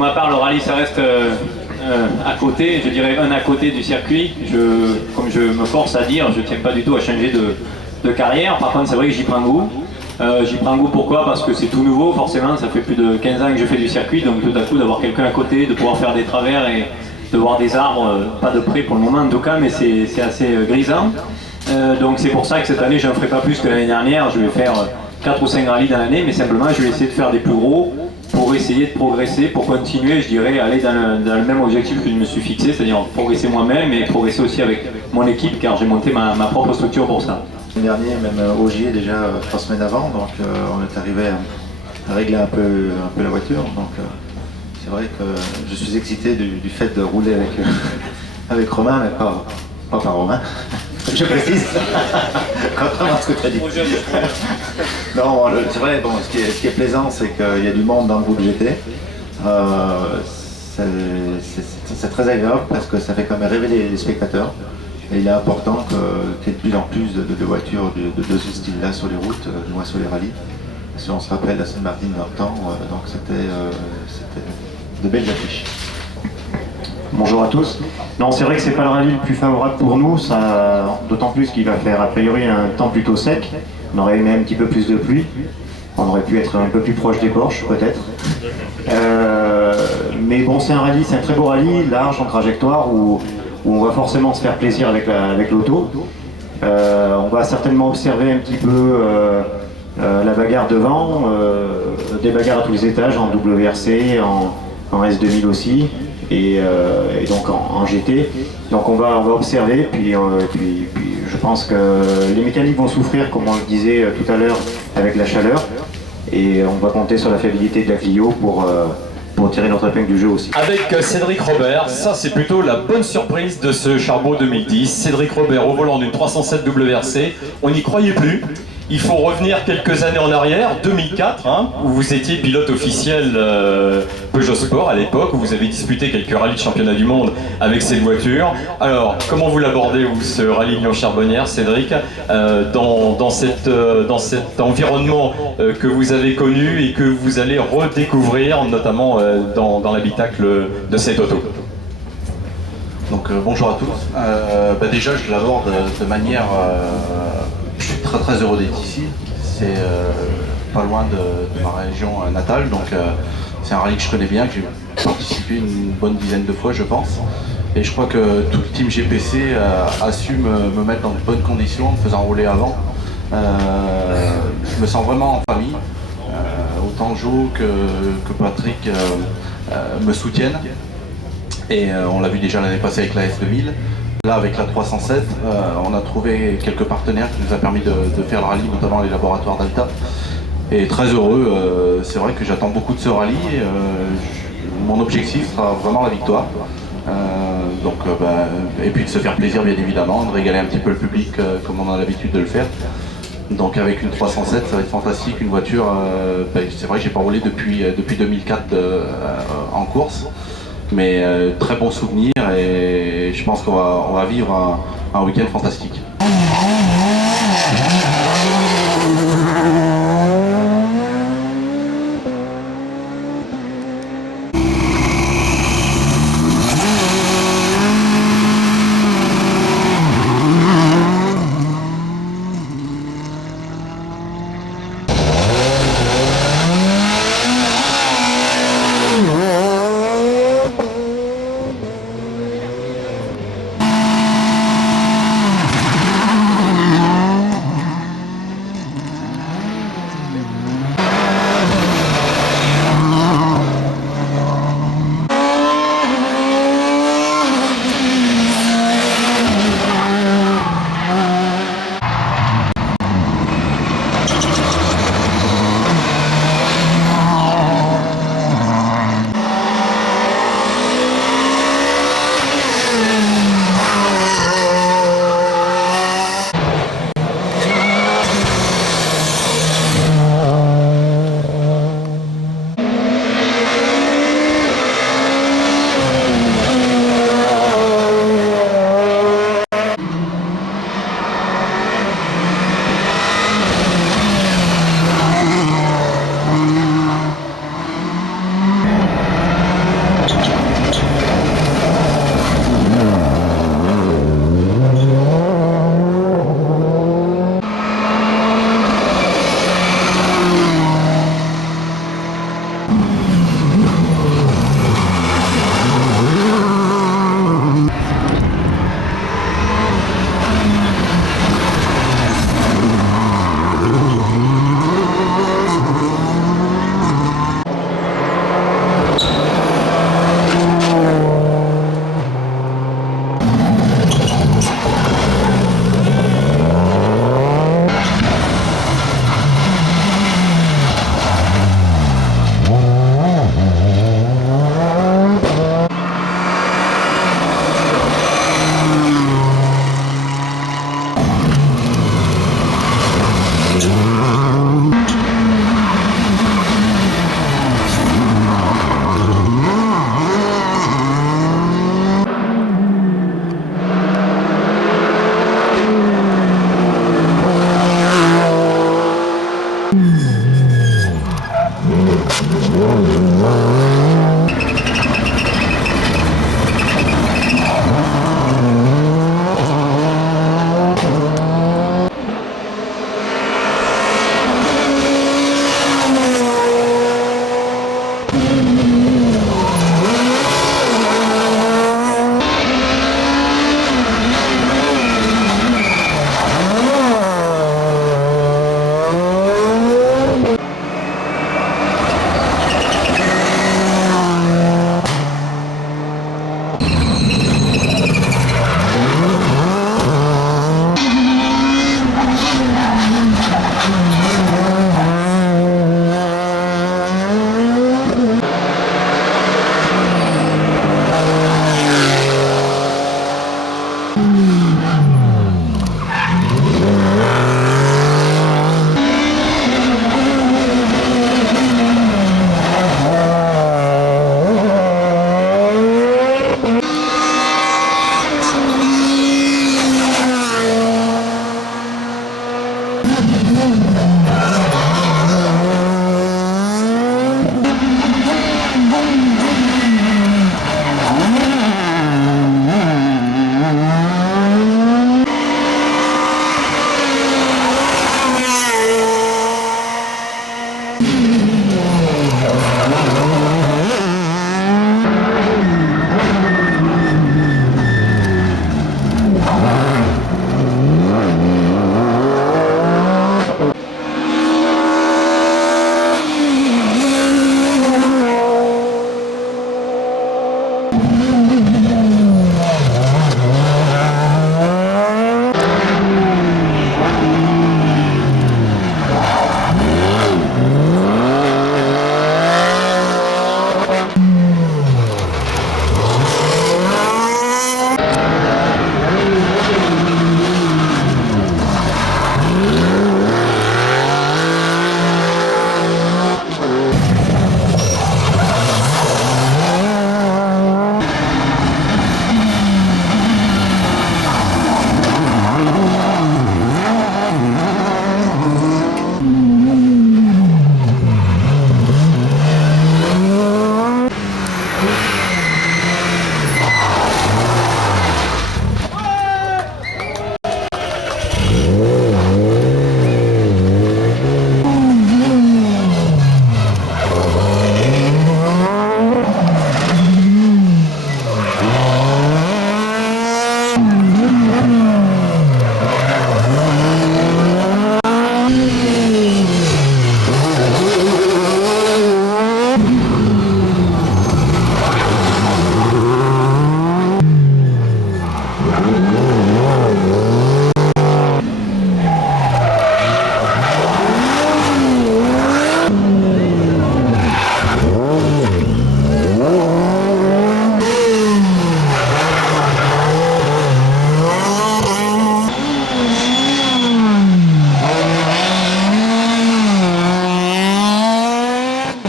ma part, le rallye, ça reste à côté, je dirais un à côté du circuit. Comme je me force à dire, je ne tiens pas du tout à changer de carrière. Par contre, c'est vrai que j'y prends goût. J'y prends goût pourquoi? Parce que c'est tout nouveau, forcément. Ça fait plus de 15 ans que je fais du circuit, donc tout à coup, d'avoir quelqu'un à côté, de pouvoir faire des travers et de voir des arbres, pas de près pour le moment en tout cas, mais c'est assez grisant. Donc c'est pour ça que cette année, je n'en ferai pas plus que l'année dernière. Je vais faire 4 ou 5 rallyes dans l'année, mais simplement, je vais essayer de faire des plus gros pour essayer de progresser, pour continuer, je dirais, aller dans le même objectif que je me suis fixé, c'est-à-dire progresser moi-même et progresser aussi avec mon équipe, car j'ai monté ma propre structure pour ça. L'année dernière, même au Gier déjà 3 semaines avant, donc on est arrivé à régler un peu la voiture. Donc c'est vrai que je suis excité du fait de rouler avec Romain, mais pas par Romain. Je précise, contrairement à ce que tu as dit. Non, c'est vrai, bon, ce qui est plaisant, c'est qu'il y a du monde dans le groupe GT. C'est très agréable parce que ça fait quand même rêver les spectateurs. Et il est important qu'il y ait de plus en plus de voitures de ce style-là sur les routes, moins sur les rallyes. Si on se rappelle la Sainte-Martin dans le temps, donc c'était de belles affiches. Bonjour à tous. Non, c'est vrai que c'est pas le rallye le plus favorable pour nous, d'autant plus qu'il va faire a priori un temps plutôt sec. On aurait aimé un petit peu plus de pluie. On aurait pu être un peu plus proche des Porsche, peut-être. Mais bon, c'est un très beau rallye, large en trajectoire, où on va forcément se faire plaisir avec l'auto. On va certainement observer un petit peu la bagarre devant, des bagarres à tous les étages, en WRC, en S2000 aussi. Et donc en GT. Donc on va observer, puis je pense que les mécaniques vont souffrir, comme on le disait tout à l'heure, avec la chaleur. Et on va compter sur la fiabilité de la Clio pour tirer notre épingle du jeu aussi. Avec Cédric Robert, ça c'est plutôt la bonne surprise de ce Charbot 2010. Cédric Robert au volant d'une 307 WRC, on n'y croyait plus. Il faut revenir quelques années en arrière, 2004, où vous étiez pilote officiel Peugeot Sport à l'époque, où vous avez disputé quelques rallyes de championnat du monde avec cette voiture. Alors, comment vous l'abordez, vous, ce rallye Lyon-Charbonnières, Cédric, dans cet environnement que vous avez connu et que vous allez redécouvrir, notamment dans l'habitacle de cette auto? Donc bonjour à tous. Déjà, je l'aborde de manière... je suis très heureux d'être ici. C'est pas loin de ma région natale, donc c'est un rallye que je connais bien, que j'ai participé une bonne dizaine de fois, je pense. Et je crois que tout le team GPC a su me mettre dans de bonnes conditions en me faisant rouler avant. Je me sens vraiment en famille. Autant Jo que Patrick me soutiennent. Et on l'a vu déjà l'année passée avec la S2000. Là, avec la 307, on a trouvé quelques partenaires qui nous a permis de faire le rallye, notamment les laboratoires d'Alta. Et très heureux, c'est vrai que j'attends beaucoup de ce rallye. Mon objectif sera vraiment la victoire. Et puis de se faire plaisir, bien évidemment, de régaler un petit peu le public comme on a l'habitude de le faire. Donc avec une 307, ça va être fantastique, une voiture, c'est vrai que j'ai pas roulé depuis 2004 en course. Mais très bon souvenir et je pense qu'on va vivre un week-end fantastique.